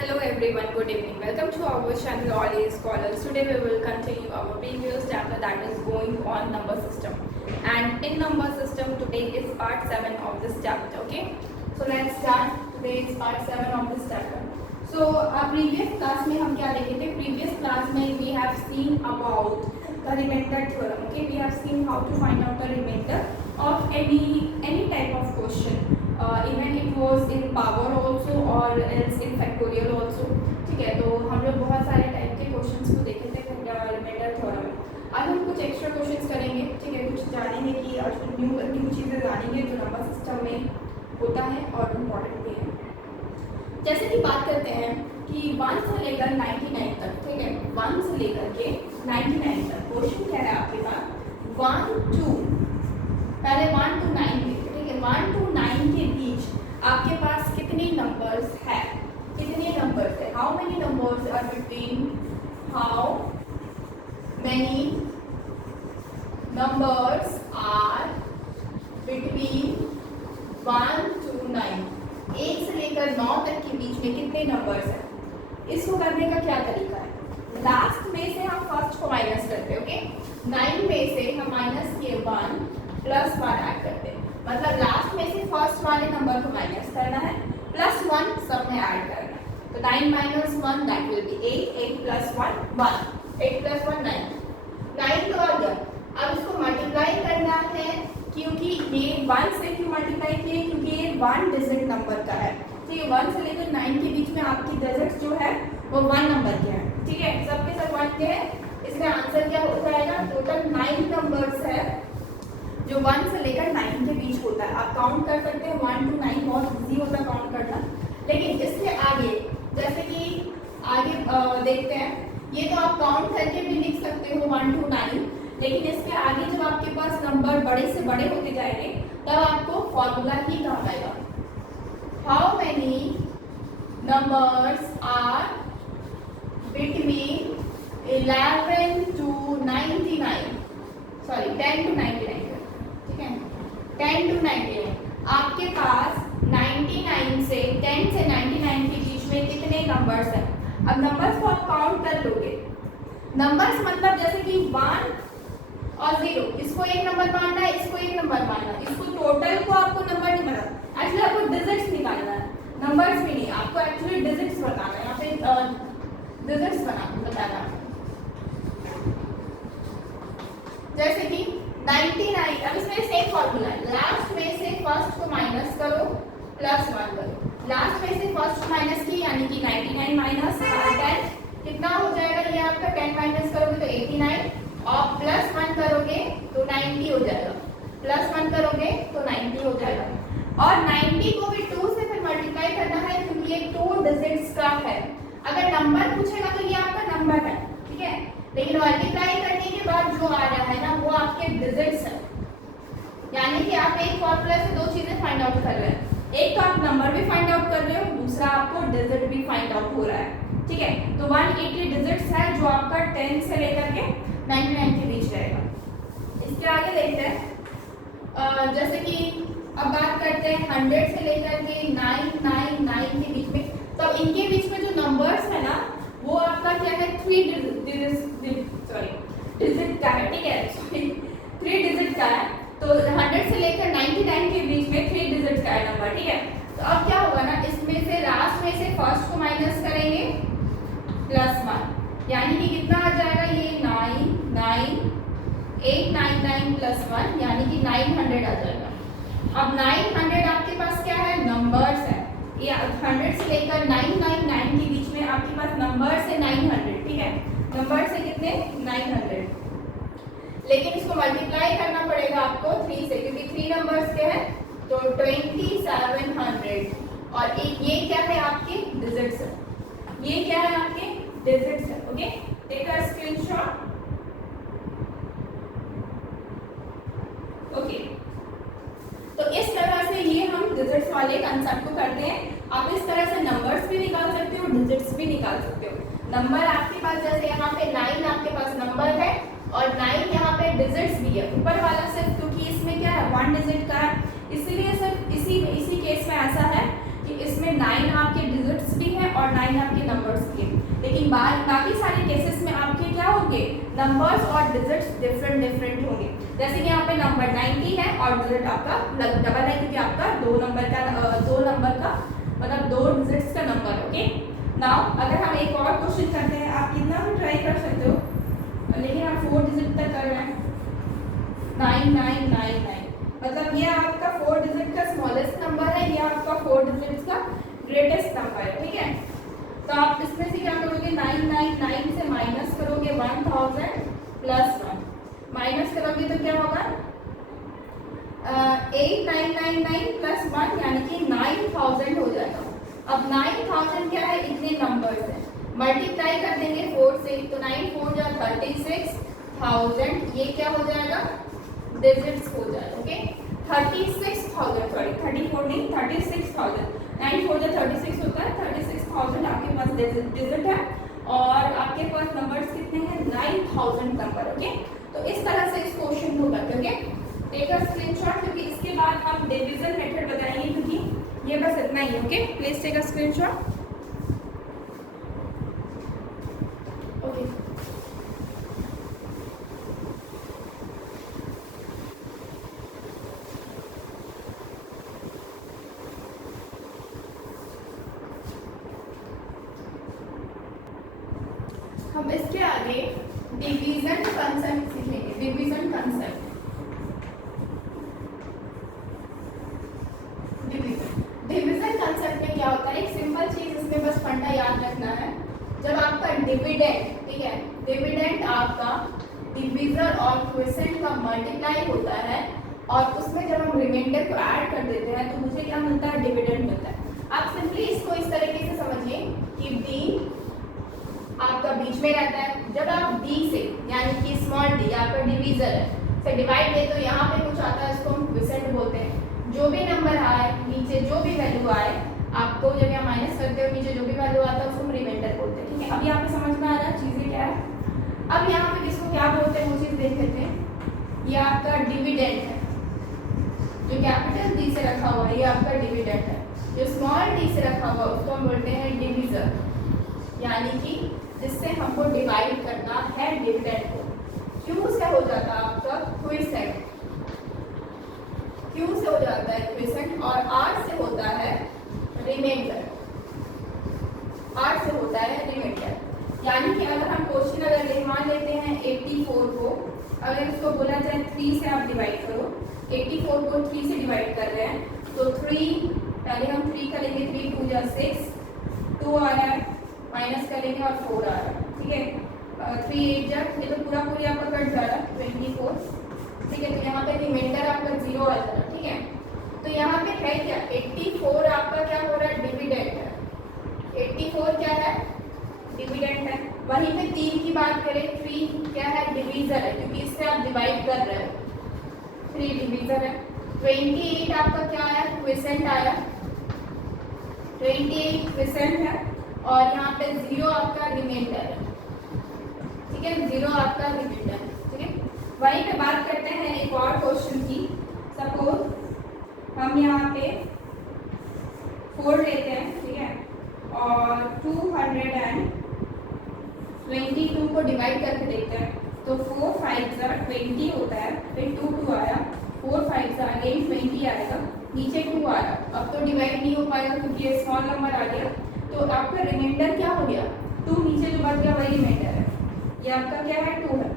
Hello everyone, good evening. Welcome to our channel All A's Scholars. Today we will continue our previous chapter that is going on number system. And in number system today is part 7 of this chapter. Okay, so let's start. Today is part 7 of this chapter. So previous class में हम क्या देखे थे? Previous class में we have seen about the remainder theorem. Okay, we have seen how to find out the remainder of any type of question. Even it was in power also or else in factorial also. ठीक है, तो हम लोग बहुत सारे type के questions को देखे थे रिमाइंडर थ्योरम में. आज हम कुछ एक्स्ट्रा क्वेश्चंस करेंगे. ठीक है, कुछ जानेंगे कि आज न्यू चीज़ें जानेंगे जो नंबर सिस्टम में होता है और इम्पॉर्टेंट भी है. जैसे कि बात करते हैं कि 1 से लेकर 99 तक. ठीक है, 1 से लेकर के 99 तक क्वेश्चन क्या है आपके पास. 1 to पहले 1 to 9 में. 1 to 9 के बीच आपके पास कितने नंबर्स है. कितने नंबर्स है. How many numbers are between. How many numbers are between 1 to 9. 1 से लेकर 9 तक के बीच में कितने नंबर्स हैं. इसको करने का क्या तरीका है. लास्ट में से हम फर्स्ट को माइनस करते हैं. ओके, 9 में से हम माइनस के 1 प्लस 1 ऐड करते हैं. मतलब लास्ट में से फर्स्ट वाले नंबर को माइनस करना है, प्लस 1 सब में ऐड करना है. तो 9 minus 1 that will B 8. 8 plus 1 1. 8 plus 1 9. 9 तो आ गया. अब इसको मल्टीप्लाई करना है, क्योंकि ये 1 से क्यों मल्टीप्लाई किए, क्योंकि ये 1 डिजिट नंबर का है. ठीक है, 1 से लेकर 9 के बीच में आपकी डिजिट्स जो है वो 1 नंबर के हैं. ठीक है, सबके सब 1 के हैं. इसमें आंसर क्या हो जाएगा. टोटल 9 नंबर्स है जो 1 से लेकर 9 के बीच होता है. आप काउंट कर सकते हैं 1 to 9. बहुत इजी होता है काउंट करना. लेकिन इसके आगे जैसे कि आगे देखते हैं, ये तो आप काउंट करके भी लिख सकते हो 1 to 9. लेकिन इसके आगे जब आपके पास नंबर बड़े से बड़े होते जाएंगे तब आपको फॉर्मूला ही काम आएगा. How many numbers are between 11 to 99. Sorry 10 to 99. 10 to 99. आपके पास 99 से 10 से 99 के बीच में कितने नंबर्स हैं. अब नंबर्स को आप काउंट कर लोगे. नंबर्स मतलब जैसे कि 1 और 0, इसको एक नंबर मानना है, इसको एक नंबर मानना है. इसको टोटल को आपको नंबर नहीं बनाना, एक्चुअली आपको डिजिट्स निकालना है, नंबर्स भी नहीं. आपको एक्चुअली डिजिट्स बताना है. यहाँ पे डिजिट्स बताना. जैसे कि 99. अब इसमें सेम फॉर्मूला है. लास्ट में से फर्स्ट को माइनस करो, प्लस 1 करो. लास्ट में से फर्स्ट को माइनस की यानी कि 99 माइनस 10 कितना हो जाएगा. ये आपका 10 माइनस करोगे तो 89 और प्लस 1 करोगे तो 90 हो जाएगा. प्लस 1 करोगे तो 90 हो जाएगा. और 90 को भी 2 से फिर मल्टीप्लाई करना है, क्योंकि ये 2 डिजिट्स का है. अगर नंबर पूछेगा तो ये आपका नंबर है. ठीक है, लेकिन मल्टीप्लाई करने के बाद जो आ रहा है ना वो आपके डिजिट्स है. यानी कि आप एक फॉर्मूला से दो चीजें फाइंड आउट कर रहे हैं. एक तो आप नंबर भी फाइंड आउट कर रहे हो, दूसरा आपको डिजिट भी फाइंड आउट हो रहा है. ठीक है, तो 180 डिजिट्स है जो आपका 10 से लेकर के 99 के बीच रहेगा. इसके आगे देखते हैं. जैसे कि अब बात करते हैं 100 से लेकर के 999 के बीच में. तो इनके बीच में जो नंबर्स है ना वो आपका क्या है 3 डिजिट का है. ठीक है, 3 डिजिट का है. तो 100 से लेकर 99 के बीच में 3 डिजिट का है नंबर. ठीक है, तो अब क्या होगा ना, इसमें से लास्ट में से फर्स्ट को माइनस करेंगे, प्लस 1 यानी कि कितना आ जाएगा. ये 899 प्लस 1 यानी कि 900 आ जाएगा. अब 900 आपके पास क्या है, नंबर्स है. ये 100 से लेकर 999 के बीच में आपके पास नंबर्स है 900. ठीक है, नंबर्स है कितने 900. लेकिन इसको मल्टीप्लाई करना पड़ेगा आपको 3 से, क्योंकि 3 नंबर्स के हैं तो 2700. और ये क्या है आपके डिजिट्स है. ये क्या है आपके डिजिट्स है. Okay, take a screenshot. Okay, तो इस तरह से ये हम डिजिट्स वाले कंसेप्ट को करते हैं. आप इस तरह से नंबर्स भी निकाल सकते हो, डिजिट्स भी निकाल सकते हो. नंबर आपके पास जैसे यहाँ पे 9 आपके पास नंबर है और 9 यहाँ पे डिजिट्स भी है. ऊपर वाला सिर्फ क्योंकि इसमें क्या है 1 डिजिट का है, इसीलिए सिर्फ इसी केस में ऐसा है कि इसमें 9 आपके डिजिट्स भी है और 9 आपके नंबर्स के। लेकिन बाकी सारे केसेस में आपके क्या होंगे, नंबर्स और डिजिट्स डिफरेंट होंगे। जैसे कि यहाँ पे नंबर 90 है और डिजिट आपका डबल है, क्योंकि आपका दो नंबर का मतलब 2 डिजिट्स का नंबर। ओके, नाउ अगर हम एक और क्वेश्चन करते हैं, आप कितना भी ट्राई कर सकते हो, लेकिन आप 4 डिजिट तक कर रहे हैं। 9999, मतलब ये आपका 4 डिजिट का स्मॉलेस्ट नंबर है, ये आपका 4 डिजिट का ग्रेटेस्ट नंबर है। ठीक है, तो आप इसमें से क्या करोगे, 999 से माइनस करोगे 1000 प्लस 1, माइनस करोगे तो क्या होगा 8999 प्लस 1 यानी कि 9000 हो जाएगा। अब 9000 क्या है, इतने नंबर्स हैं, मल्टीप्लाई कर देंगे 4 से, तो 9 4 जा 36000, ये क्या हो जाएगा, डिजिट्स हो जाएगा। ओके, 36000, सॉरी 34 नहीं 36000, 9 4 जा 36 होता है, 36000 आपके पास डिजिट है और आपके पास नंबर्स कितने हैं, 9000 नंबर। ओके, तो इस तरह से इस क्वेश्चन को करते हैं। ओके, टेक अ स्क्रीनशॉट, क्योंकि इसके बाद हम डिवीजन मेथड बताएंगे, क्योंकि ये बस इतना ही। Okay, please take a screenshot. Okay, हम इसके आगे डिवीजन कंसेप्ट सीखेंगे। डिवीजन कंसेप्ट, डिवीजन कंसेप्ट में क्या होता है, एक सिंपल चीज इसमें बस फंडा याद रखना है। जब आपका डिविडेंड, ठीक है, डिविडेंड आपका डिवीजर और क्वोशिएंट का मल्टीप्लाई होता है और उसमें जब हम रिमाइंडर को ऐड कर देते हैं तो मुझे क्या मिलता है, डिविडेंड मिलता है। आप सिंपली इसको इस तरीके से समझिए कि डी आपका बीच में रहता है। जब आप डी से, यानी कि स्मॉल डी आपका डिवीजर है, से डिवाइड दे तो यहाँ पे कुछ आता है, इसको हम क्वोशिएंट बोलते हैं। जो भी नंबर आए, नीचे जो भी वैल्यू आए, आपको जब यहाँ माइनस करते हो नीचे जो भी वैल्यू आता है उसको हम रिमाइंडर बोलते हैं। ठीक है, अब यहाँ पे समझ में आ रहा है चीज़ें क्या है। अब यहाँ पे किसको क्या बोलते हैं वो चीज़ देख लेते हैं। ये आपका डिविडेंड है, जो कैपिटल डी से रखा हुआ है, ये आपका डिविडेंड है। जो स्मॉल डी से रखा हुआ है उसको हम बोलते हैं डिवीजर, यानी कि जिससे हमको डिवाइड करना है डिविडेंड को। क्यू से हो जाता है आपका क्वोशिएंट, क्यू से हो जाता है क्वोशिएंट और आर से होता है रिमाइंडर, आर से होता है रिमाइंडर। यानी कि अगर हम क्वेश्चन अगर मान लेते हैं 84 को, अगर इसको बोला जाए 3 से आप डिवाइड करो, 84 को 3 से डिवाइड कर रहे हैं तो 3 पहले हम 3 करेंगे, 3 2 जा 6, 2 आ रहा है, माइनस करेंगे और 4 आ रहा है। ठीक है, 3 8 जा, ये तो पूरा आपका कट जा रहा है 24। ठीक है, तो यहाँ पे रिमाइंडर आपका 0 आ जा रहा है। ठीक है, तो यहाँ पे है क्या, 84 आपका क्या हो रहा है, डिविडेंड है। 84 क्या है, डिविडेंड है। वहीं पे 3 की बात करें, 3 क्या है, डिवीजर है, क्योंकि इससे आप डिवाइड कर रहे हो, 3 डिवीजर है। 28 आपका क्या आया, क्वोशिएंट आया, 28 क्वोशिएंट है और यहाँ पे 0 आपका रिमाइंडर है। ठीक है, 0 आपका रिमाइंडर है। ठीक है, वहीं पे बात करते हैं एक और क्वेश्चन की। सपोज हम यहाँ पे 4 लेते हैं, ठीक है, और 222 को डिवाइड करके देखते हैं तो 4 5 जा 20 होता है, फिर 2 2 आया, 4 5 जा अगेन 20 आएगा, नीचे 2 आया। अब तो डिवाइड नहीं हो पाएगा क्योंकि ये स्मॉल नंबर आ गया, तो आपका रिमाइंडर क्या हो गया, 2 नीचे जो बच गया वही रिमाइंडर है, ये आपका क्या है, 2 है।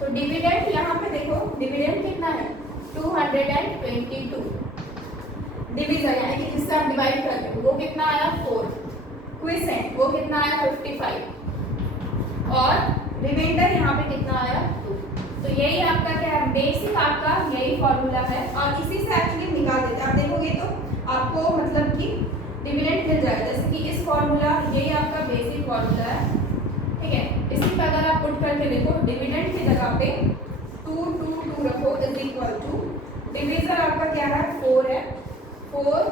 तो डिविडेंड यहाँ पे देखो, डिविडेंड कितना है, 222, डिवीजर यानी कि जिससे आप डिवाइड कर रहे हो वो कितना आया, 4, क्वोशिएंट वो कितना आया, 55 और रिमाइंडर यहाँ पे कितना आया, 2। तो यही आपका क्या है, बेसिक आपका यही फॉर्मूला है और इसी से एक्चुअली निकाल देते हैं। आप देखोगे तो आपको मतलब कि डिविडेंड मिल जाएगा, जैसे कि इस फॉर्मूला, यही आपका बेसिक फॉर्मूला है। ठीक है, इसी पर अगर आप पुट करके देखो, डिविडेंड की जगह पे 2 2 2 रखो इज इक्वल टू, डिवीजर आपका क्या है, 4 है, 4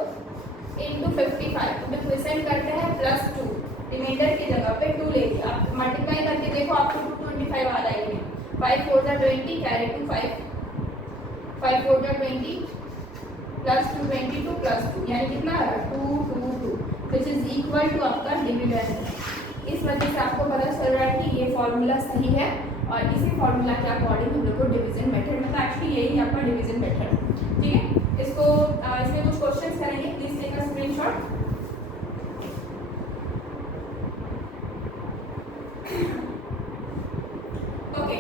× 55, तो क्वोशिएंट करते हैं +2, रिमाइंडर की जगह पे 2 लेके आप मल्टीप्लाई करके देखो आपको 225 आ जाएगी। 5 4 जा 20, कैरी टू 5, 5 4 जा 20 +2 22 +2 यानी कितना आ रहा है, 2 2 2। विच इज इक्वल टू आपका डिविडेंड। इस वजह से आपको पता चल रहा है कि ये फॉर्मूला सही है और इसी फॉर्मूला के अकॉर्डिंग हम लोग को डिवीजन मेथड, मतलब एक्चुअली यही आपका डिवीजन मेथड, ठीक है। इसको इसमें कुछ क्वेश्चंस करेंगे, please take a screenshot. Okay,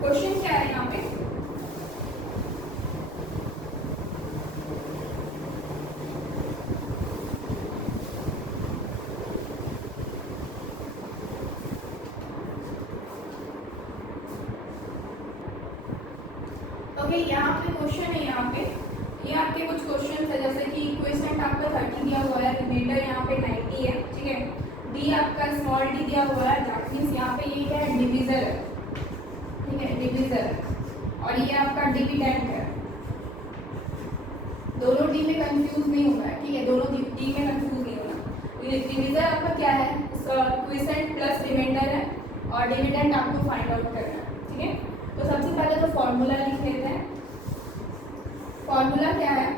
question क्या है यहाँ पे? ओके, यहाँ पे क्वेश्चन है, यहाँ पे ये आपके कुछ क्वेश्चन है, जैसे कि क्वेश्चन आपका 30 दिया हुआ है, रिमाइंडर यहाँ पे 90 है, ठीक है। डी आपका स्मॉल डी दिया हुआ है, दैट मीन्स यहाँ पे ये क्या है, डिविजर है, ठीक है, डिविजर। और ये आपका डिविडेंड है। दोनों डी में कंफ्यूज नहीं होना है, ठीक है, दोनों डी में कंफ्यूज नहीं होना। ये डिविजर आपका क्या है, क्वेश्चन प्लस रिमाइंडर है और डिविडेंड आपको फाइंड आउट करना है, ठीक है। तो सबसे पहले तो फॉर्मूला लिख लेते हैं। फॉर्मूला क्या है?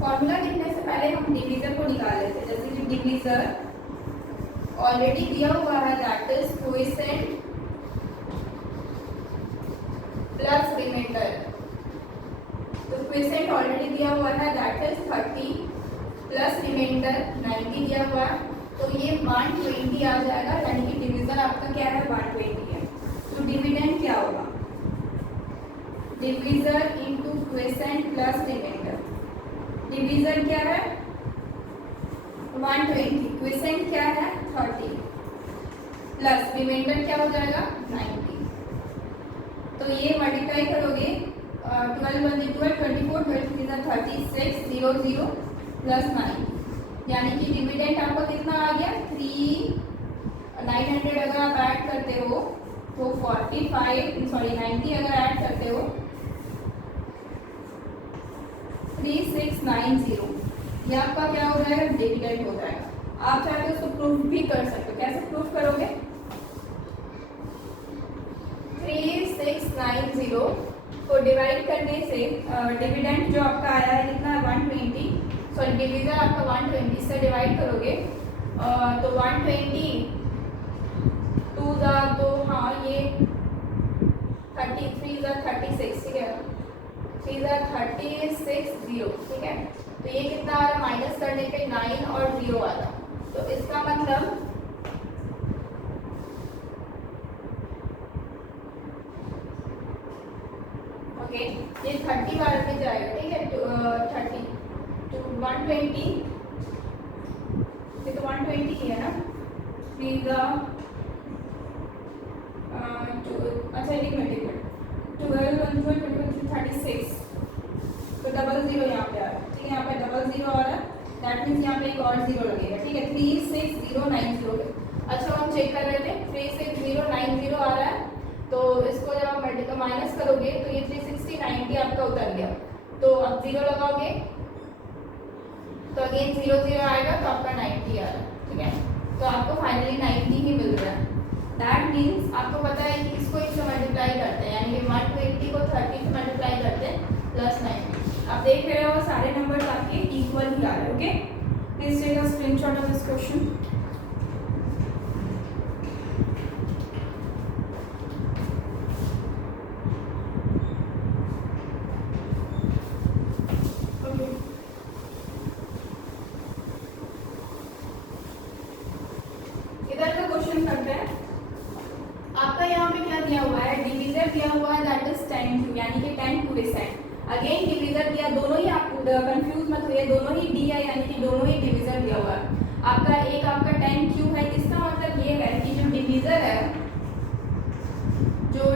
फॉर्मूला लिखने से पहले हम डिवीजर को निकाल लेते हैं। जैसे कि डिवीजर ऑलरेडी दिया हुआ है, that is quotient plus remainder. तो क्वोशिएंट ऑलरेडी दिया हुआ है, दैट इज 30 प्लस रिमाइंडर 90 दिया हुआ है, तो ये 120 आ जाएगा, यानी कि डिवीजर आपका क्या है, 120 है। तो डिविडेंड क्या होगा? Divisor into quotient plus remainder. Divisor क्या है, 120, क्वोशिएंट क्या है, 30 प्लस रिमाइंडर क्या हो जाएगा, 90। तो ये मल्टीप्लाई करोगे, 12 1 12 24, 12 3 36, 0 0 प्लस 9, यानी कि डिविडेंड आपका कितना आ गया, 900 अगर आप ऐड करते हो तो 90 अगर ऐड करते हो 3690, ये आपका क्या हो जाएगा, डिविडेंड हो जाएगा। आप चाहे तो उसको प्रूफ भी कर सकते हो। कैसे प्रूफ करोगे? 3690 को डिवाइड करने से डिविडेंड जो आपका आया है कितना, 120, सॉरी डिवीजर आपका 120 से डिवाइड करोगे तो 120 2 तो हाँ ये 33 36, ठीक है, 36 0, ठीक है। तो ये कितना आ रहा, माइनस करने पे 9 और 0 आ रहा, तो इसका मतलब ओके ये 30 बार में जाएगा, ठीक है, 30 तो 120, ये तो 120 ही है ना, अच्छा एक मिनट 12 1 12 36, तो डबल 0 यहाँ पे आ रहा है, ठीक है, यहाँ पे डबल 0 आ रहा है, दैट मीन्स यहाँ पे एक और 0 लगेगा, ठीक है, 36090। अच्छा हम चेक कर रहे थे, 36090 आ रहा है, तो इसको जब आप माइनस करोगे तो ये 360 90 आपका उतर गया, तो अब 0 लगाओगे तो अगेन 0 0 आएगा, तो आपका 90 आ रहा है, ठीक है, तो आपको फाइनली 90 ही मिल रहा है। दैट मीन्स आपको पता है कि इसको इससे मल्टीप्लाई करते हैं, यानी कि 120 को 30 से मल्टीप्लाई करते हैं प्लस 90। आप देख रहे हो सारे नंबर्स आपके इक्वल ही आ रहे हैं। Okay, please take a screenshot of this question. इधर का क्वेश्चन करते हैं। आपका यहाँ पे क्या दिया हुआ है, डिवीजर दिया हुआ है, दैट इज 10 यानी कि 10 क्वोशिएंट। अगेन डिवीजर दिया, दोनों ही आप कंफ्यूज मत होइए, दोनों ही डी है, यानी कि दोनों ही डिवीजर दिया हुआ है। आपका एक आपका 10 क्यू है, इसका मतलब ये है कि जो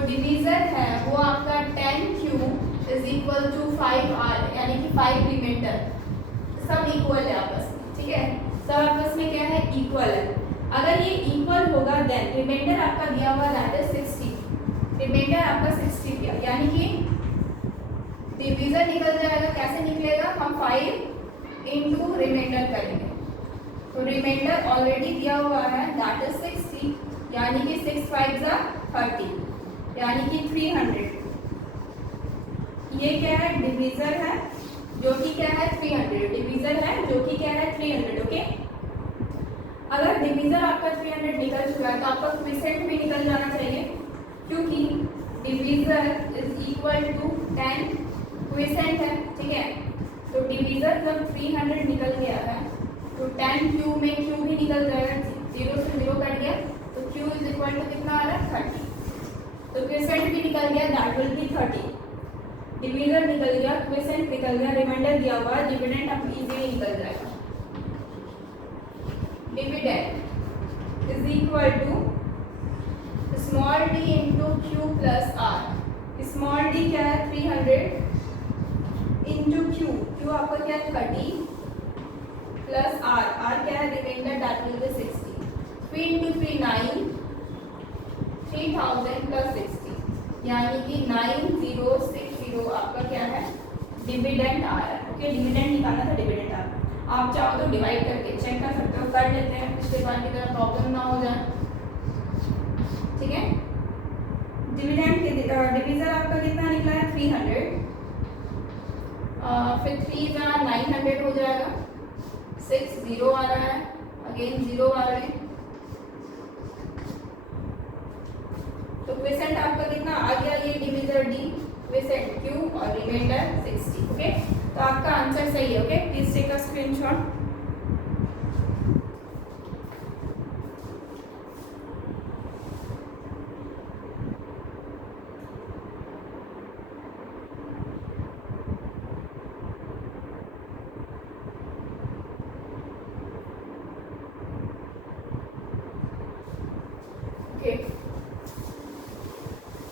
डिवीजर है वो आपका 10 Q is equal to 5 R, यानी कि 5 रिमाइंडर, सब इक्वल है आपस में, ठीक है, सब आपस में क्या है, इक्वल है। अगर ये इक्वल होगा देन रिमाइंडर आपका दिया हुआ दैट इज 60, रिमाइंडर आपका 60 दिया, यानी कि डिवीजर निकल जाएगा। कैसे निकलेगा, हम 5 इंटू रिमाइंडर करेंगे, तो रिमाइंडर ऑलरेडी दिया हुआ है दैट इज 60, यानी कि 6 5 30, यानी कि 300। ये क्या है, डिवीजर है जो कि क्या है 300, डिवीजर है जो कि क्या है 300। ओके, अगर डिवीजर आपका 300 निकल चुका है तो आपका क्विसेंट भी निकल जाना चाहिए, क्योंकि divisor is equal to 10 quotient है, ठीक है। तो डिवीजर जब 300 निकल गया है तो 10 क्यू में क्यू भी निकल जाएगा, 0 से 0 कट गया तो क्यू इज इक्वल टू कितना आ रहा है 30। तो क्विसेंट भी निकल गया, दैट विल बी 30। डिवीजर निकल गया, क्विसेंट निकल गया, रिमाइंडर दिया हुआ है, डिविडेंड अब इजीली निकल जाएगा। Dividend is equal to small D into Q plus R. Small D क्या है 300 इंटू क्यू, क्यू आपका क्या है 30 प्लस आर क्या है remainder, that will be 60। 3 into 3 9, 3000 plus 60, यानी कि 9060 आपका क्या है डिविडेंड आ रहा है। ओके, डिविडेंड निकालना था, डिविडेंड आ रहा है। आप चाहो तो डिवाइड करके चेक कर सकते हो, कर लेते हैं, पिछले बार की तरह प्रॉब्लम ना हो जाए, ठीक है। डिविडेंड डिवीजर आपका कितना निकला है 300, फिर 3 का 900 हो जाएगा, 6 0 आ रहा है, अगेन 0 आ रहा है, तो क्विसेंट आपका कितना आ गया, ये डिवीजर डी, क्विसेंट क्यू और रिमाइंडर 60। ओके, तो आपका आंसर सही है। Okay, please take a screenshot.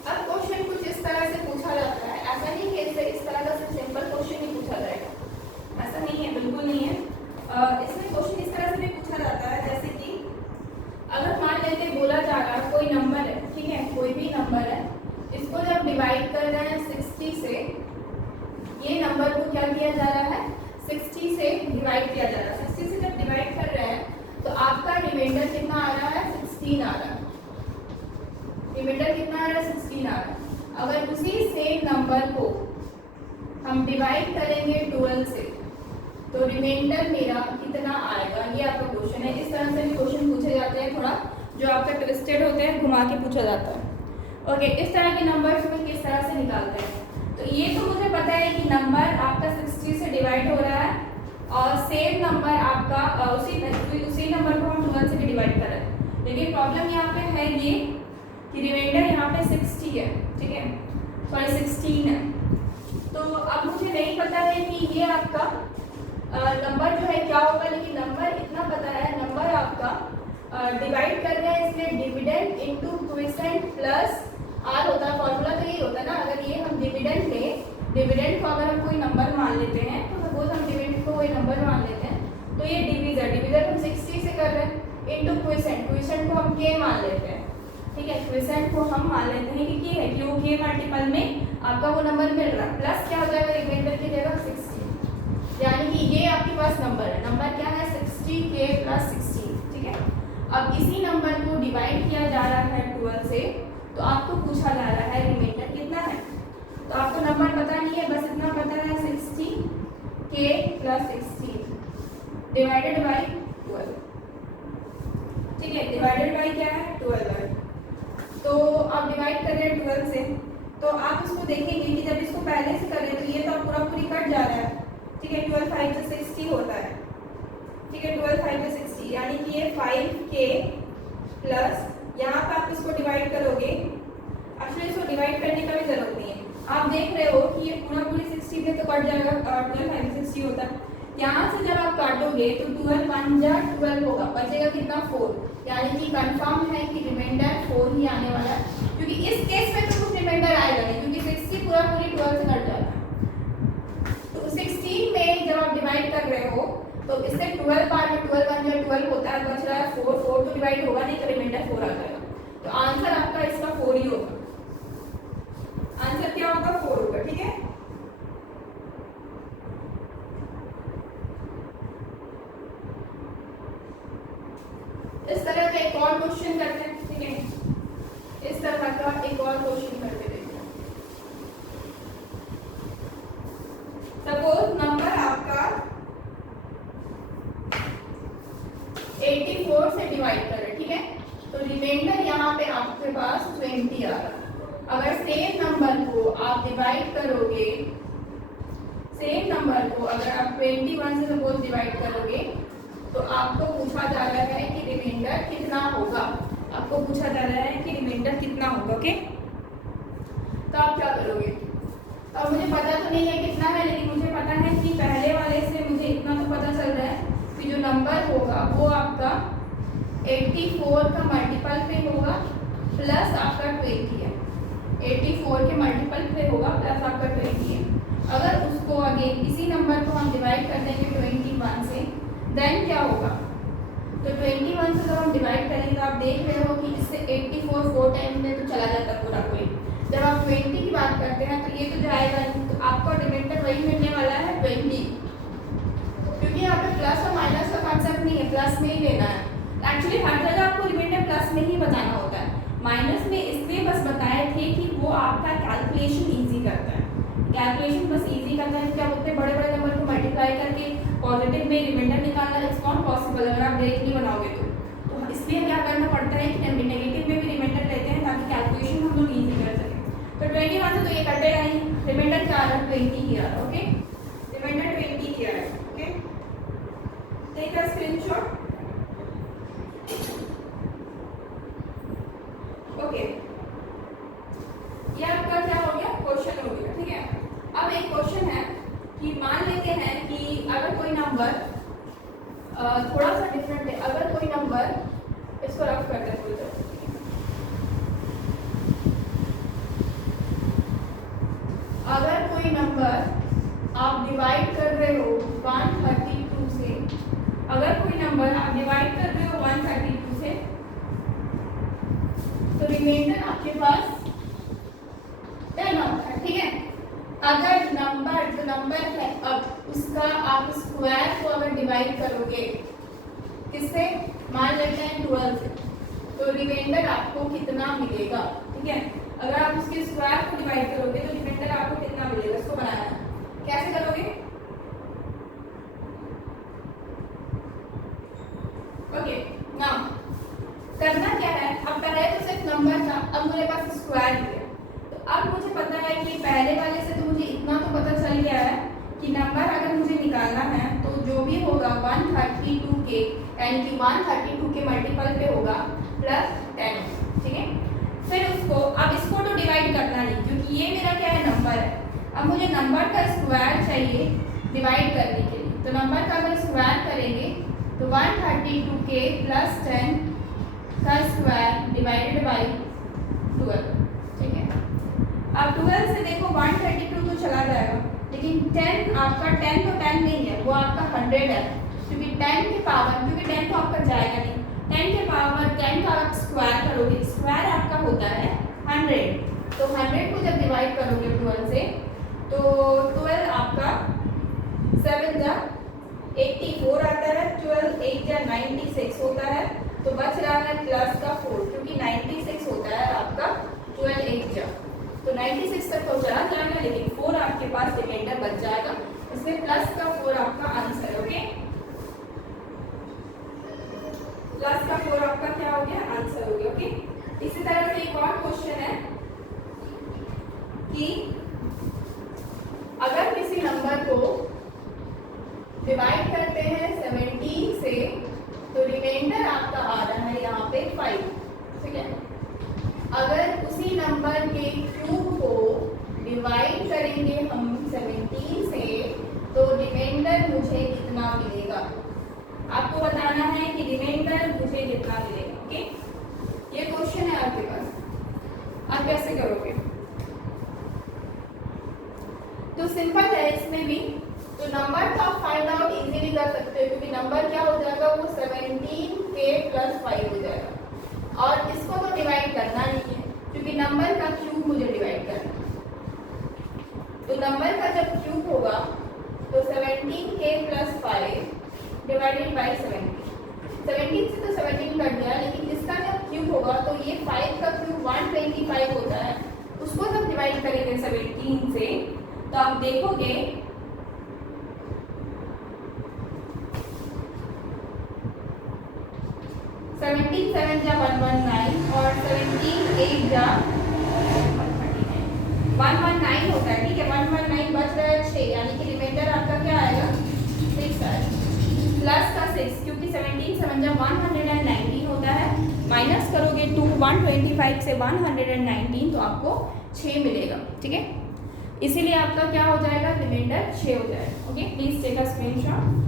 अब क्वेश्चन कुछ इस तरह से पूछा जाता है, ऐसा नहीं कि इस तरह का सिंपल क्वेश्चन ही पूछा जाएगा, ऐसा नहीं है, बिल्कुल नहीं है। इसमें क्वेश्चन इस तरह से भी पूछा जाता है, जैसे कि अगर मान लेते बोला जा रहा है कोई नंबर है, ठीक है, कोई भी नंबर है, इसको जब डिवाइड कर रहे हैं 60 से, ये नंबर को क्या किया जा रहा है 60 से डिवाइड किया जा रहा है। 60 से जब डिवाइड कर रहे हैं तो आपका रिमाइंडर कितना आ रहा है 16 आ रहा है, रिमाइंडर कितना आ रहा है 16 आ रहा है। अगर उसी सेम नंबर को हम डिवाइड करेंगे 12 से तो रिमाइंडर मेरा कितना आएगा, ये आपका क्वेश्चन है। इस तरह से भी क्वेश्चन पूछे जाते हैं, थोड़ा जो आपका ट्विस्टेड होते हैं, घुमा के पूछा जाता है। ओके, इस तरह के नंबर्स में किस तरह से निकालते हैं, तो ये तो मुझे पता है कि नंबर आपका 60 से डिवाइड हो रहा है और सेम नंबर आपका उसी नंबर को हम 12 से भी डिवाइड कर रहे हैं, लेकिन प्रॉब्लम यहाँ पे है ये कि रिमाइंडर यहाँ पे 60 है, ठीक है, सॉरी 16 है। तो अब मुझे नहीं पता है कि ये आपका नंबर जो है क्या होगा, लेकिन नंबर इतना पता है, नंबर आपका डिवाइड कर रहे हैं, इसलिए dividend into quotient plus R होता है, फॉर्मूला तो यही होता है ना। अगर ये हम डिविडेंड लें, डिविडेंड को अगर हम कोई नंबर मान लेते हैं, तो सपोज हम डिविडेंड को कोई नंबर मान लेते हैं, तो ये डिवीजर हम 60 से कर रहे हैं इनटू क्विसेंट को हम के मान लेते हैं, ठीक है, क्विसेंट को हम मान लेते हैं कि के है, क्यों के मल्टीपल में आपका वो नंबर मिल रहा है, प्लस क्या हो जाएगा रिमाइंडर की जगह 60, यानी कि ये आपके पास नंबर है, नंबर क्या है 60k प्लस 16, ठीक है। अब इसी नंबर को डिवाइड किया जा रहा है 12 से, तो आपको पूछा जा रहा है रिमाइंडर कितना है, तो आपको नंबर पता नहीं है, बस इतना पता है 60k प्लस 16 डिवाइडेड बाई 12, ठीक है, डिवाइडेड बाई क्या है 12 है। तो आप डिवाइड कर रहे हैं 12 से, तो आप इसको देखेंगे कि जब इसको पहले से कर रहे हैं तो ये तो पूरा पूरी कट जा रहा है, ठीक है, 12 5 से 60 होता है, ठीक है, 12 5 से 60, यानी कि ये 5k प्लस यहाँ पर आप इसको डिवाइड करोगे, एक्चुअली इसको डिवाइड करने का भी जरूरत नहीं है, आप देख रहे हो कि ये पूरा पूरी 60 में तो कट जाएगा, 12 5 से 60 होता है, यहाँ से जब आप काटोगे तो 12 1 जा 12 होगा, बचेगा कितना 4, यानी कि कंफर्म है कि रिमाइंडर 4 ही आने वाला है, क्योंकि इस केस में तो कुछ रिमाइंडर आएगा नहीं, क्योंकि 60 पूरा पूरी 12 से कट जाता है। तो 16 में जब आप डिवाइड कर रहे हो तो इससे 12 पार्ट में 12 1 जा 12 होता है, बच रहा है 4 4 तो डिवाइड होगा नहीं, तो रिमाइंडर 4 आ जाएगा, तो आंसर आपका इसका 4 ही होगा, आंसर क्या होगा 4 होगा, ठीक है। इस तरह का एक और क्वेश्चन करते हैं, ठीक है, इस तरह का एक और क्वेश्चन करते हैं। सपोज नंबर आपका 84 से डिवाइड करें, ठीक है। तो रिमाइंडर यहाँ पे आपके पास 20 आ रहा। अगर सेम नंबर को आप डिवाइड करोगे, सेम नंबर को अगर आप 21 से सपोज डिवाइड करोगे तो आपको पूछा जा रहा है कि रिमाइंडर कितना होगा, आपको पूछा जा रहा है कि रिमाइंडर कितना होगा, ओके। तो आप क्या करोगे? अब मुझे पता तो नहीं है कितना है, लेकिन मुझे पता है कि पहले वाले से मुझे इतना तो पता चल रहा है कि जो नंबर होगा वो आपका 84 का मल्टीपल पे होगा प्लस आपका 20 है। 84 के मल्टीपल पे होगा प्लस आपका 20 है। अगर उसको अगेन इसी नंबर को हम डिवाइड कर देंगे 21 से, देन क्या होगा? तो 21 से जब हम डिवाइड करेंगे तो आप देख रहे हो कि इससे 84 4 टाइम में तो चला जाता पूरा कोई। जब आप 20 की बात करते हैं तो ये तो जाएगा, तो आपका रिमाइंडर वही मिलने वाला है 20, क्योंकि यहाँ पे प्लस और माइनस का कॉन्सेप्ट नहीं है, प्लस में ही लेना है। एक्चुअली हर जगह आपको रिमाइंडर प्लस में ही बताना होता है, माइनस में इसलिए बस बताए थे कि वो आपका कैलकुलेशन ईजी करता है। कैलकुलेशन बस ईजी करता है, क्या बोलते हैं, बड़े बड़े नंबर को मल्टीप्लाई करके पॉजिटिव में रिमाइंडर निकालना इट्स नॉट पॉसिबल अगर आप डायरेक्टली बनाओगे तो इसलिए क्या करना पड़ता है कि नेगेटिव में भी रिमाइंडर लेते हैं ताकि कैलकुलेशन हम लोग ईजी कर सकें। तो 21 से तो ये कटेगा नहीं, रिमाइंडर क्या आ रहा है 20 ही आ रहा है, ओके। रिमाइंडर 20 ही आ रहा है, okay. Take a screenshot, okay. ये आपका क्या हो गया, क्वेश्चन हो गया, ठीक है। अब एक क्वेश्चन है कि मान लेते हैं कि अगर कोई नंबर थोड़ा सा डिफरेंट है, अगर कोई नंबर, इसको रफ करते हैं थोड़ी देर, अगर कोई नंबर आप डिवाइड कर रहे हो 132 से, अगर कोई नंबर आप डिवाइड कर रहे हो 132 से, तो रिमाइंडर आपके पास 10 आता है, ठीक है। अगर नंबर जो नंबर है अब उसका आप स्क्वायर को अगर डिवाइड करोगे किससे, मान लेते हैं 12 से, तो रिमाइंडर आपको कितना मिलेगा, ठीक है। अगर आप उसके स्क्वायर को डिवाइड करोगे तो रिमाइंडर आपको कितना मिलेगा, इसको बनाना है। कैसे करोगे? ओके, नाउ करना क्या है, अब पहले तो सिर्फ नंबर था, अब मेरे पास स्क्वायर है। तो अब मुझे पता है कि पहले वाले से तो मुझे इतना तो पता चल गया है कि नंबर अगर मुझे निकालना है तो जो भी होगा 132 के, यानी कि 132 के मल्टीपल पे होगा प्लस 10, ठीक है। फिर उसको, अब इसको तो डिवाइड करना नहीं क्योंकि ये मेरा क्या है, नंबर है। अब मुझे नंबर का स्क्वायर चाहिए डिवाइड करने के लिए, तो नंबर का अगर स्क्वायर करेंगे तो 132 के प्लस 10 का स्क्वायर डिवाइडेड बाई 12, ठीक है। अब 12 से देखो 132 तो चला जाएगा, लेकिन 10 आपका 10 तो 10 नहीं है, वो आपका 100 है, क्योंकि 10 के पावर, क्योंकि 10 तो आपका जाएगा नहीं, 10 के पावर 10 का आप स्क्वायर करोगे, स्क्वायर आपका होता है 100, तो 100 को जब डिवाइड करोगे 12 से तो 12 आपका 7 जा 84 आता है, 12 8 जा 96 होता है, तो बच रहा है प्लस का 4, क्योंकि 96 होता है आपका 12 8 जा, तो 96 तक तो चला जाएगा, लेकिन 4 आपके पास रिमाइंडर बच जाएगा, इसमें प्लस का 4 आपका आंसर, ओके। प्लस का 4 आपका क्या हो गया, आंसर हो गया, ओके। इसी तरह से एक और क्वेश्चन है कि अगर किसी नंबर को डिवाइड करते हैं 17 से, तो रिमाइंडर आपका आ रहा है यहाँ पे 5, ठीक है। अगर उसी नंबर के क्यूब को डिवाइड करेंगे हम 17 से, तो रिमाइंडर मुझे कितना मिलेगा, आपको बताना है कि रिमाइंडर मुझे कितना मिलेगा, ओके। ये क्वेश्चन है आपके पास, आप कैसे करोगे? तो सिंपल है इसमें भी, तो नंबर तो आप फाइंड आउट इजीली कर सकते हो, क्योंकि नंबर क्या हो जाएगा, वो 17 के प्लस 5 हो जाएगा, और इसको तो डिवाइड करना नहीं है क्योंकि नंबर का क्यूब मुझे डिवाइड करना है। तो नंबर का जब क्यूब होगा तो 17 के प्लस 5 डिवाइडेड बाई 17 से तो 17 कट गया, लेकिन इसका जब क्यूब होगा तो ये 5 का क्यूब 125 होता है, उसको जब डिवाइड करेंगे 17 से तो आप देखोगे 17 7 जा 119 और 17 8 जा 119 होता है, ठीक है। 119 बच रहा है 6, यानी कि रिमाइंडर आपका क्या आएगा 6 आएगा, प्लस का 6, क्योंकि 17 7 जा 119 होता है, माइनस करोगे 2 125 से 119 तो आपको 6 मिलेगा, ठीक है। इसीलिए आपका क्या हो जाएगा, रिमाइंडर 6 हो जाएगा। Okay, please take a screenshot.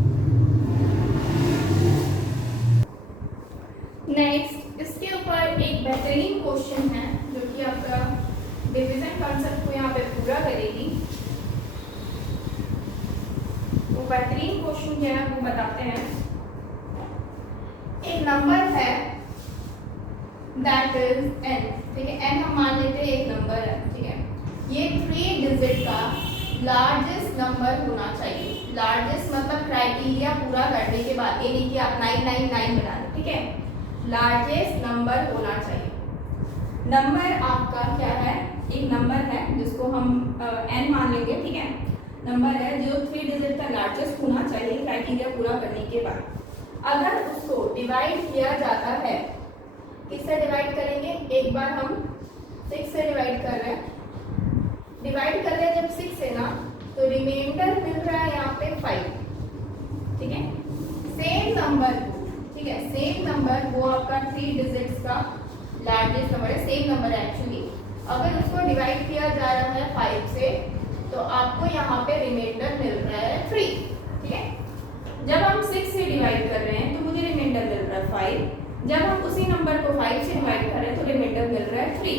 Next, इसके ऊपर एक बेहतरीन क्वेश्चन है जो कि आपका डिवीजन कॉन्सेप्ट को यहाँ पे पूरा करेगी। वो बेहतरीन क्वेश्चन जो है वो बताते हैं। एक नंबर है दैट इज n, ठीक है। n हम मान लेते हैं एक नंबर है, ठीक है। ये 3 डिजिट का लार्जेस्ट नंबर होना चाहिए। लार्जेस्ट मतलब क्राइटेरिया पूरा करने के बाद, ये नहीं कि आप 999 बना दो, ठीक है। लार्जेस्ट नंबर होना चाहिए। नंबर आपका क्या है, एक नंबर है जिसको हम n मान लेंगे, ठीक है। नंबर है जो 3 डिजिट का लार्जेस्ट होना चाहिए क्राइटेरिया पूरा करने के बाद। अगर उसको डिवाइड किया जाता है, किससे डिवाइड करेंगे, एक बार हम 6 से डिवाइड कर रहे हैं। डिवाइड कर रहे हैं जब 6 से ना, तो रिमाइंडर मिल रहा है यहाँ पे 5, ठीक है। सेम नंबर, ठीक है, सेम नंबर वो आपका 3 डिजिट्स का लार्जेस्ट नंबर है, सेम नंबर है एक्चुअली। अगर उसको डिवाइड किया जा रहा है 5 से, तो आपको यहाँ पे रिमाइंडर मिल रहा है 3, ठीक है। जब हम 6 से डिवाइड कर रहे हैं तो मुझे रिमाइंडर मिल रहा है 5। जब हम उसी नंबर को 5 से डिवाइड कर रहे हैं तो रिमाइंडर मिल रहा है 3।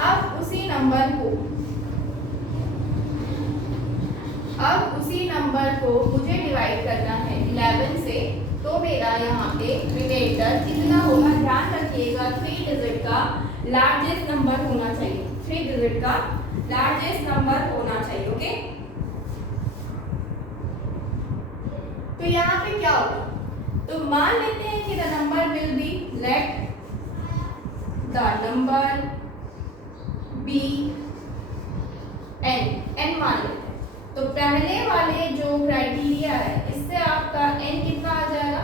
अब उसी नंबर को मुझे डिवाइड करना है 11 से, तो मेरा यहाँ पे रिमाइंडर कितना होगा, ध्यान रखिएगा 3 डिजिट का लार्जेस्ट नंबर होना चाहिए, 3 डिजिट का लार्जेस्ट नंबर होना चाहिए, ओके। तो यहाँ पे क्या होगा, तो मान लेते हैं कि the number will be, let the number be n मान लेते हैं। तो पहले वाले जो क्राइटेरिया है इससे आपका n कितना आ जाएगा,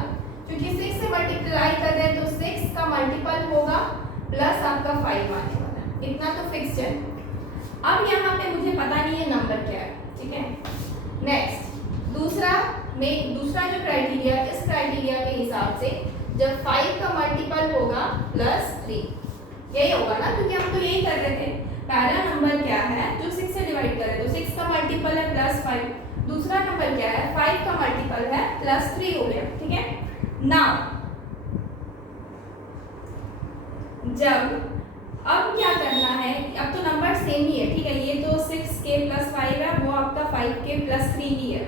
क्योंकि 6 से मल्टीप्लाई कर रहे हैं तो 6 का मल्टीपल होगा प्लस आपका 5 आने वाला है, इतना तो फिक्स है। अब यहाँ पे मुझे पता नहीं है नंबर क्या है, ठीक है। नेक्स्ट, दूसरा जो क्राइटेरिया, इस क्राइटेरिया के हिसाब से जब 5 का मल्टीपल होगा प्लस 3, यही होगा ना, क्योंकि हम तो यही कर रहे थे। पहला नंबर क्या है जो 6 से डिवाइड कर रहे हैं, तो 6 का मल्टीपल है प्लस 5। दूसरा नंबर क्या है, 5 का मल्टीपल है प्लस 3 हो गया, ठीक है। नाउ अब क्या करना है, अब तो नंबर सेम ही है, ठीक है। ये तो 6k प्लस 5 है, वो आपका 5k प्लस 3 ही है।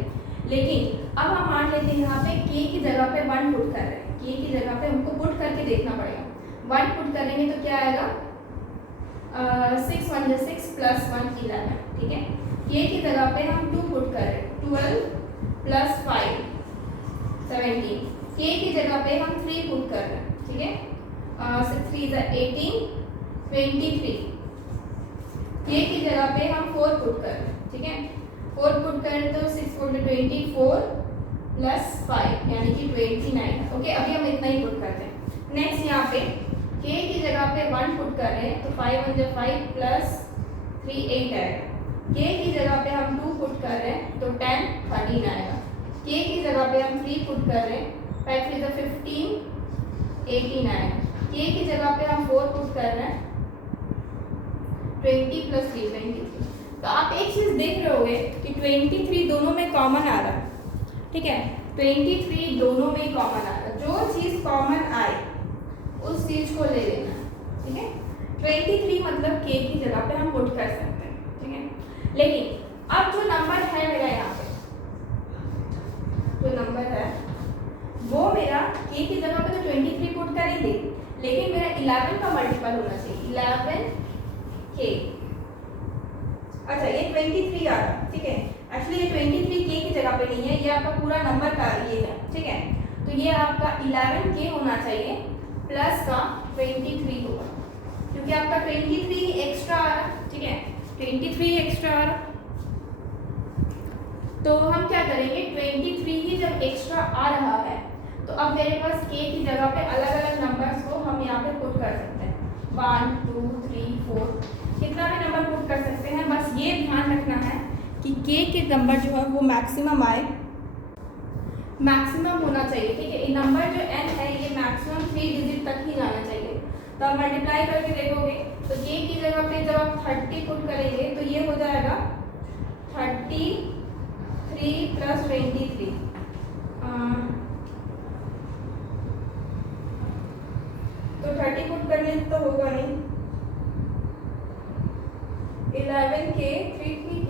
लेकिन अब हम मान लेते हैं यहाँ पे k की जगह पे 1 पुट कर रहे हैं, k की जगह पे हमको पुट करके देखना पड़ेगा। 1 पुट करेंगे तो क्या आएगा, 6 1 6 प्लस 1 11, ठीक है। k की जगह पे हम 2 पुट कर रहे हैं, 12 प्लस 5 17। k की जगह पे हम 3 पुट कर रहे हैं, ठीक है। 6 3 18 23। k की जगह पे हम 4 पुट कर रहे हैं, ठीक है। 4 पुट करें तो 6 4 24 प्लस 5 यानी कि 29, ओके। अभी हम इतना ही पुट करते हैं। नेक्स्ट यहाँ पे k की जगह पे 1 पुट कर रहे हैं, तो 5 1 5 प्लस 3 8 आएगा। k की जगह पे हम 2 पुट कर रहे हैं तो 10 13 आएगा। k की जगह पे हम 3 पुट कर रहे हैं, 5 3 15 18 आएगा। k की जगह पे हम 4 पुट कर रहे हैं, 20 प्लस 3 23। तो आप एक चीज देख रहे होगे कि 23 दोनों में कॉमन आ रहा है, ठीक है। 23 दोनों में कॉमन आ रहा है, जो चीज कॉमन आए उस चीज को ले लेना, ठीक है। 23 मतलब k की जगह पे हम पुट कर सकते हैं, ठीक है। लेकिन अब जो नंबर है मेरा यहाँ पे, जो नंबर है वो मेरा k की जगह पे तो 23 पुट करेंगे, लेकिन मेरा 11 का मल्टीपल होना चाहिए, 11k। अच्छा, ये 23 आ रहा, ठीक है। एक्चुअली ये 23 k की जगह पे नहीं है, ये आपका पूरा नंबर का ये है, ठीक है। तो ये आपका 11k होना चाहिए प्लस का 23 होगा, क्योंकि आपका 23 एक्स्ट्रा आ रहा, ठीक है। 23 एक्स्ट्रा आ रहा, तो हम क्या करेंगे, 23 ही जब एक्स्ट्रा आ रहा है तो अब मेरे पास k की जगह पे अलग अलग नंबर्स को हम यहाँ पे पुट कर सकते हैं, 1 2 3 4, कितना भी नंबर पुट कर सकते हैं। बस ये ध्यान रखना है कि k के नंबर जो है वो मैक्सिमम आए, मैक्सिमम होना चाहिए, ठीक है। ये नंबर जो n है ये मैक्सिमम 3 डिजिट तक ही जाना चाहिए। तो आप मल्टीप्लाई करके देखोगे तो k की जगह पे जब आप 30 पुट करेंगे तो ये हो जाएगा 33 प्लस 23, तो 30 पुट करने तो होगा नहीं, 11k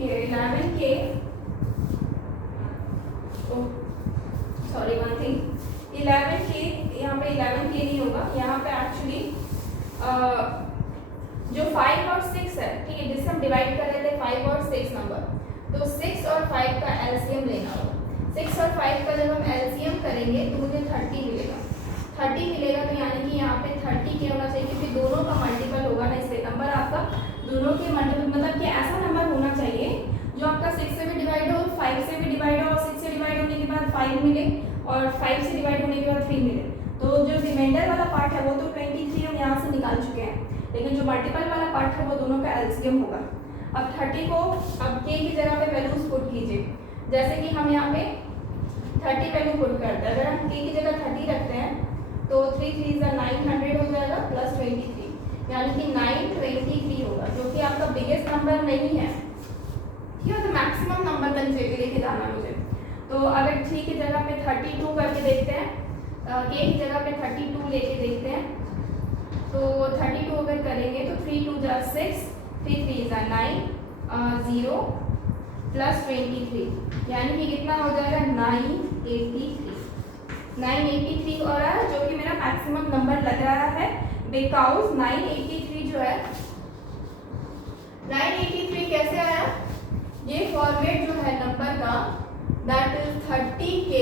11k, sorry one thing, 11k, यहाँ पे 11k नहीं होगा, यहाँ पे एक्चुअली जो 5 और 6 है, ठीक है, जिससे हम डिवाइड कर रहे थे 5 और 6 नंबर, तो 6 और 5 का एलसीएम लेना होगा। 6 और 5 का जब हम एलसीएम करेंगे तो मुझे 30 मिलेगा, 30 मिलेगा, तो यानी कि यहाँ पे 30 क्या होना चाहिए, क्योंकि दोनों का मल्टीपल होगा ना, इसलिए नंबर आपका दोनों के मल्टीपल, मतलब कि ऐसा नंबर होना चाहिए जो आपका 6 से भी डिवाइड हो, 5 से भी डिवाइड हो, और 6 से डिवाइड होने के बाद 5 मिले, और 5 से डिवाइड होने के बाद 3 मिले। तो जो रिमाइंडर वाला पार्ट है वो तो 23 हम यहाँ से निकाल चुके हैं, लेकिन जो मल्टीपल वाला पार्ट है वो दोनों का एलसीएम होगा। अब 30 को अब k की जगह पे वैल्यूज पुट कीजिए, जैसे कि हम यहाँ पे 30 वैल्यू पुट करते हैं, अगर हम k की जगह 30 रखते हैं तो 3 3 900 हो जाएगा प्लस 23, यानी कि 923 होगा, जो कि आपका बिगेस्ट नंबर नहीं है, ठीक है, तो मैक्सिमम नंबर तक लेके जाना मुझे। तो अगर 3 की जगह पे 32 करके देखते हैं, k की जगह पे 32 लेके देखते हैं, तो 32 अगर करेंगे तो 3 2 जा 6, 3 3 जा 9, 0 प्लस 23, यानी कि कितना हो जाएगा 983 हो रहा है, जो कि मेरा मैक्सिमम नंबर लग रहा है, बिकॉज 983 जो है, 983 कैसे आया, ये फॉर्मेट जो है नंबर का, दैट इज 30k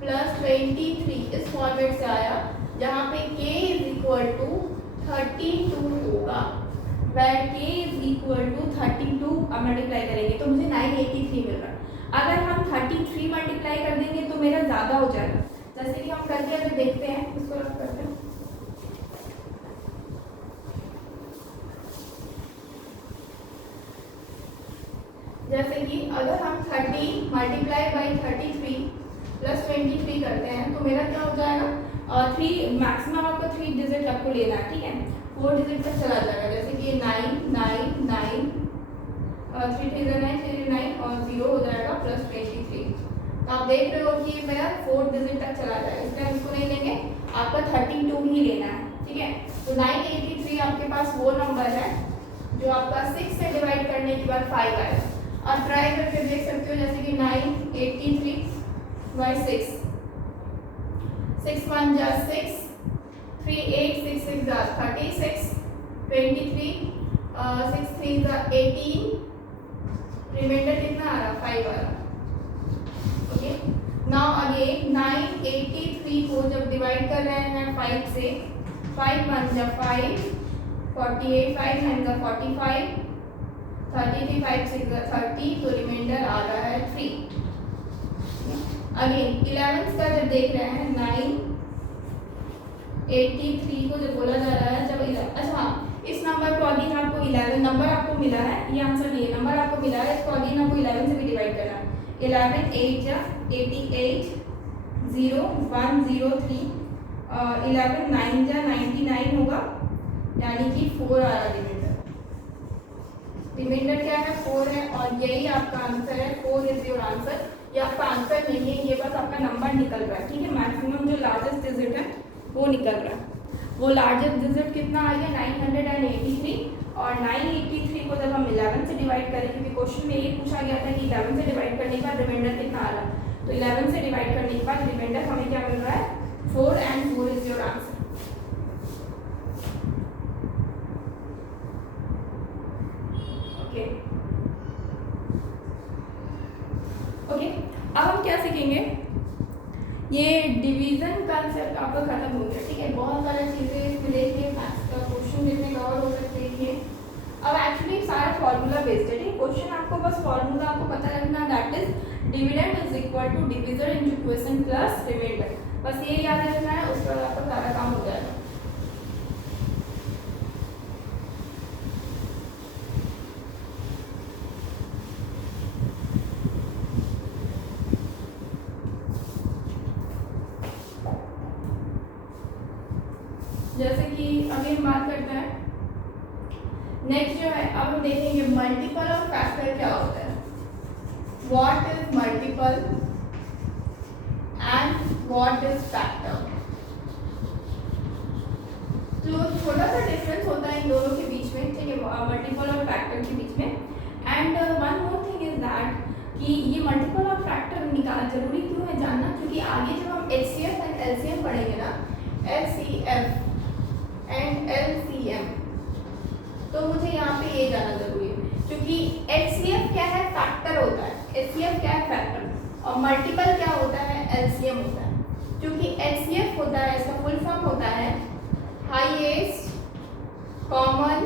प्लस 23, इस फॉर्मेट से आया, जहाँ पे k इज इक्वल टू 32 होगा, where k is equal to 32, अब मल्टीप्लाई करेंगे तो मुझे 983 मिल रहा है। अगर हम 33 मल्टीप्लाई कर देंगे तो मेरा ज़्यादा हो जाएगा, जैसे कि हम करके अगर देखते हैं, इसको रख करते हैं, जैसे कि अगर हम 30 मल्टीप्लाई बाई 33 प्लस 23 करते हैं तो मेरा क्या हो जाएगा, 3 मैक्सिमम आपको 3 डिजिट आपको लेना है, ठीक है, 4 डिजिट तक चला जाएगा, जैसे कि 9 9 9, 3 3 9 3 9 और 0 हो जाएगा प्लस 23। तो आप देख रहे हो कि मेरा 4 डिजिट तक चला जाएगा, इसलिए हम इसको नहीं लेंगे, आपका 32 ही लेना है, ठीक है। तो 983 आपके पास वो नंबर है जो आपका 6 से डिवाइड करने के बाद 5 आएगा। आप ट्राई करके देख सकते हो, जैसे कि 983 बाई 6, 6 1 जा 6, 3 8 6 6 जा 36, 23, 6 3 जा 18, रिमाइंडर कितना आ रहा, 5 आ रहा, ओके। नाउ अगेन 983 को जब डिवाइड कर रहे हैं 5 से, 5 1 जा 5, 48, 5 9 जा 45, 33 5 6 जा 30, तो रिमाइंडर आ रहा है 3। अगेन 11 का जब देख रहे हैं, 983 को जब बोला जा रहा है, जब अच्छा इस नंबर को अगेन आपको 11 नंबर आपको मिला है, ये आंसर नहीं है, नंबर आपको मिला है, इसको अगेन आपको 11 से भी डिवाइड करना है, 11 8 जा 88, 0 1 0 3, 11 9 जा 99 होगा, यानी कि 4 आ रहा रिमाइंडर, रिमाइंडर क्या है 4 है, और यही आपका आंसर है, 4 इज योर आंसर। ये आपका आंसर नहीं है, ये बस आपका नंबर निकल रहा है, ठीक है, मैक्सिमम जो लार्जेस्ट डिजिट है वो निकल रहा है। वो लार्जेस्ट डिजिट कितना आ गया, 983, और 983 को जब हम 11 से डिवाइड करें, क्योंकि क्वेश्चन में ये पूछा गया था कि 11 से डिवाइड करने के बाद रिमाइंडर कितना आ रहा है, तो 11 से डिवाइड करने के बाद रिमाइंडर हमें क्या मिल रहा है, 4, and 4 is your answer. Okay, अब हम क्या सीखेंगे, ये डिवीजन कंसेप्ट आपका खत्म हो गया, ठीक है। बहुत सारी चीज़ें इसमें देखिए, मैथ्स का क्वेश्चन जितने कवर हो सकते हैं, अब एक्चुअली सारा फॉर्मूला बेस्ड है, ठीक, क्वेश्चन आपको बस फॉर्मूला आपको पता रखना, that is dividend is equal to divisor into equation plus remainder, बस ये याद रखना है, उसके बाद आपका सारा काम हो जाएगा। जैसे कि अभी हम बात करते हैं नेक्स्ट जो है, अब हम देखेंगे मल्टीपल ऑफ फैक्टर क्या होता है, what is multiple and what is factor. तो छोटा सा डिफरेंस होता है इन दोनों के बीच में, ठीक है, मल्टीपल और फैक्टर के बीच में। And one more thing is that कि ये मल्टीपल और फैक्टर निकाल जरूरी क्यों है जानना, क्योंकि आगे जब हम HCF एंड LCM पढ़ेंगे ना, HCF एंड LCM, तो मुझे यहाँ पे ये जानना जरूरी है, क्योंकि HCF क्या है, फैक्टर होता है, HCF क्या है, फैक्टर, और मल्टीपल क्या होता है, LCM होता है। क्योंकि HCF होता है, इसका फुल फॉर्म होता है highest common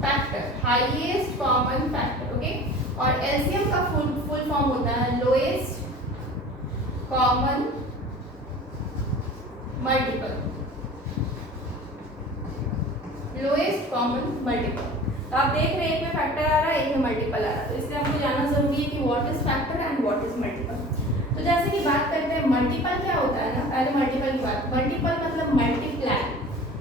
factor, highest common factor, okay, और LCM का फुल फॉर्म होता है lowest common multiple, lowest common multiple. तो आप देख रहे हैं एक में फैक्टर आ रहा है, एक में मल्टीपल आ रहा है, तो इसलिए आपको जानना जरूरी है कि what is factor and what is multiple. तो जैसे कि बात करते हैं मल्टीपल क्या होता है ना, पहले मल्टीपल की बात, मल्टीपल मतलब मल्टीप्लाई।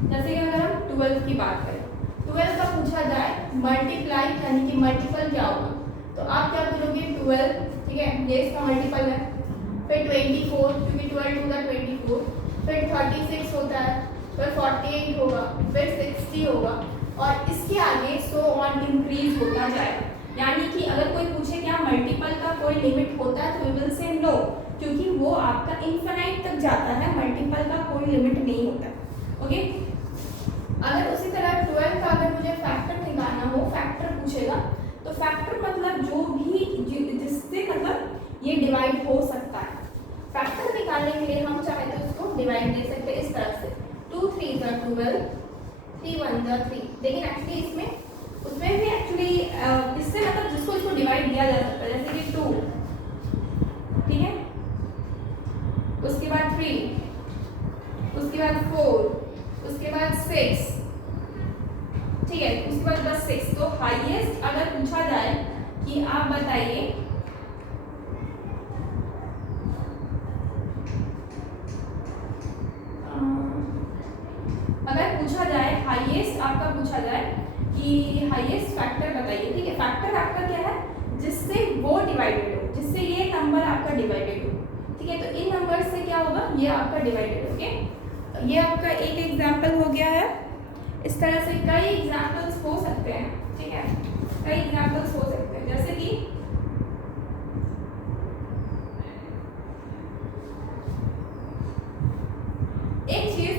जैसे कि अगर हम 12 की बात करें, 12 का पूछा जाए मल्टीप्लाई यानी कि मल्टीपल क्या होगा, तो आप क्या बोलोगे 12, ठीक है, ये इसका मल्टीपल है, फिर 24 क्योंकि 12 टू द 24, फिर 36 होता है, फिर 48 होगा, फिर 60 होगा, और इसके आगे सो ऑन इंक्रीज होता जाएगा। यानी कि अगर कोई पूछे क्या मल्टीपल का कोई लिमिट होता है, तो वी विल से नो, क्योंकि वो आपका इनफिनाइट तक जाता है, मल्टीपल का कोई लिमिट नहीं होता, ओके। अगर उसी तरह 12 का अगर मुझे फैक्टर निकालना हो, फैक्टर पूछेगा, तो फैक्टर मतलब जो भी जिससे मतलब ये डिवाइड हो सकता है। फैक्टर निकालने के लिए हम चाहे तो उसको डिवाइड दे सकते हैं इस तरह से, 2 3 × 12, 3 1 × 3, लेकिन एक्चुअली इसमें उसमें भी एक्चुअली इससे मतलब जिसको इसको डिवाइड दिया जा सकता है, जैसे कि 2, ठीक है, उसके बाद 3, उसके बाद 4, उसके बाद 6, ठीक है, उसके बाद बस 6। तो हाईएस्ट अगर पूछा जाए कि आप बताइए अगर पूछा जाए हाईएस्ट आपका पूछा जाए कि हाईएस्ट फैक्टर बताइए, ठीक है, फैक्टर आपका क्या है, जिससे वो डिवाइडेड हो, जिससे ये नंबर आपका डिवाइडेड हो, ठीक है, तो इन नंबर से क्या होगा, ये आपका डिवाइडेड, ओके। ये आपका एक एग्जाम्पल हो गया है, इस तरह से कई एग्जाम्पल्स हो सकते हैं, ठीक है, कई एग्जाम्पल्स हो सकते हैं, जैसे कि एक चीज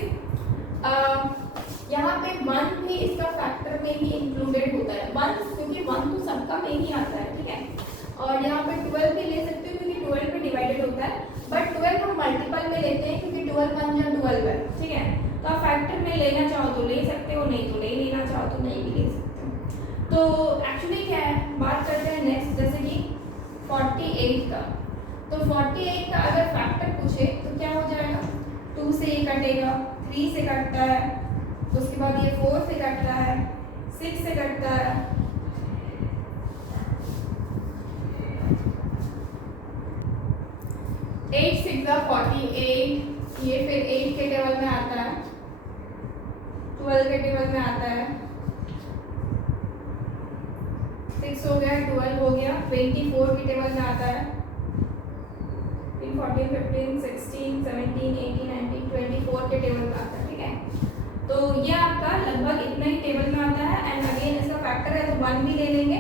यहाँ पे 1 भी इसका फैक्टर में ही इंक्लूडेड होता है, 1 क्योंकि 1 तो सबका में ही आता है, ठीक है, और यहाँ पे 12 भी ले सकते हो क्योंकि 12 पे डिवाइडेड होता है, बट 12 हम मल्टीपल में लेते हैं क्योंकि 12 1 या 12 है, ठीक है, तो आप फैक्टर में लेना चाहो तो ले सकते हो, नहीं तो नहीं लेना चाहो तो नहीं भी ले सकते हो। तो एक्चुअली क्या है, बात करते हैं नेक्स्ट, जैसे कि 48 का, तो 48 का अगर फैक्टर पूछे तो क्या हो जाएगा, 2 से ये कटेगा, 3 से कटता है, उसके बाद ये 4 से कटता है, 6 से कटता है, 8 6 48, ये फिर 8 के टेबल में आता है, 12 के टेबल में आता है, 6 हो गया, 12 हो गया, 24 के टेबल में आता है, 14 15 16 17 18 19 24 के टेबल में आता है, ठीक है, तो ये आपका लगभग इतना ही टेबल में आता है। एंड अगेन इसका फैक्टर है तो 1 भी ले लेंगे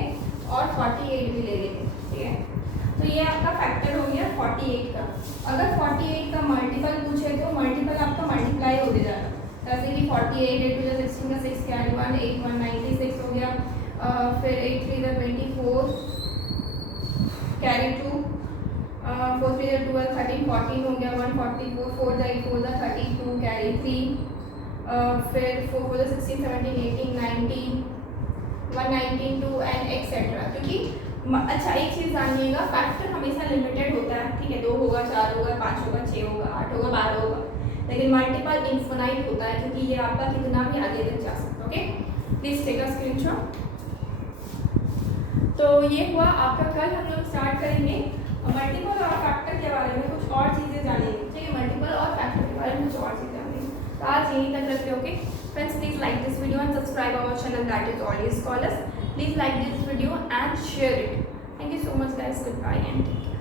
और 48 भी ले लेंगे, ठीक है, तो ये आपका फैक्टर हो गया 48 का। अगर 48 का मल्टीपल पूछे तो मल्टीपल आपका मल्टीप्लाई होते जाएगा, जैसे कि 48 8 2 16 का 6 कैरी 1 8 1 96 हो गया, फिर 8 3 24 कैरी 2, 4 3 12 13 14 हो गया, 144 4 8 4 32 कैरी 3, फिर 4 4 16 17 18 19 192 एंड एक्सेट्रा। क्योंकि अच्छा एक चीज़ जानिएगा, फैक्टर हमेशा लिमिटेड होता है, ठीक है, 2 होगा, 4 होगा, 5 होगा, 6 होगा, 8 होगा, 12 होगा, लेकिन मल्टीपल इन्फिनाइट होता है, क्योंकि ये आपका कितना भी आगे तक जा सकता है। Okay, please take a screenshot. तो ये हुआ आपका, कल हम लोग स्टार्ट करेंगे मल्टीपल और फैक्टर के बारे में कुछ और चीज़ें जानेंगे, ठीक है, मल्टीपल और फैक्टर के बारे में कुछ और चीज़ें जानेंगे। तो आज यहीं तक रखते हो। Okay friends, please like this video and subscribe our channel, that is always scholars. Please like this video and share it. Thank you so much guys. Goodbye and take care.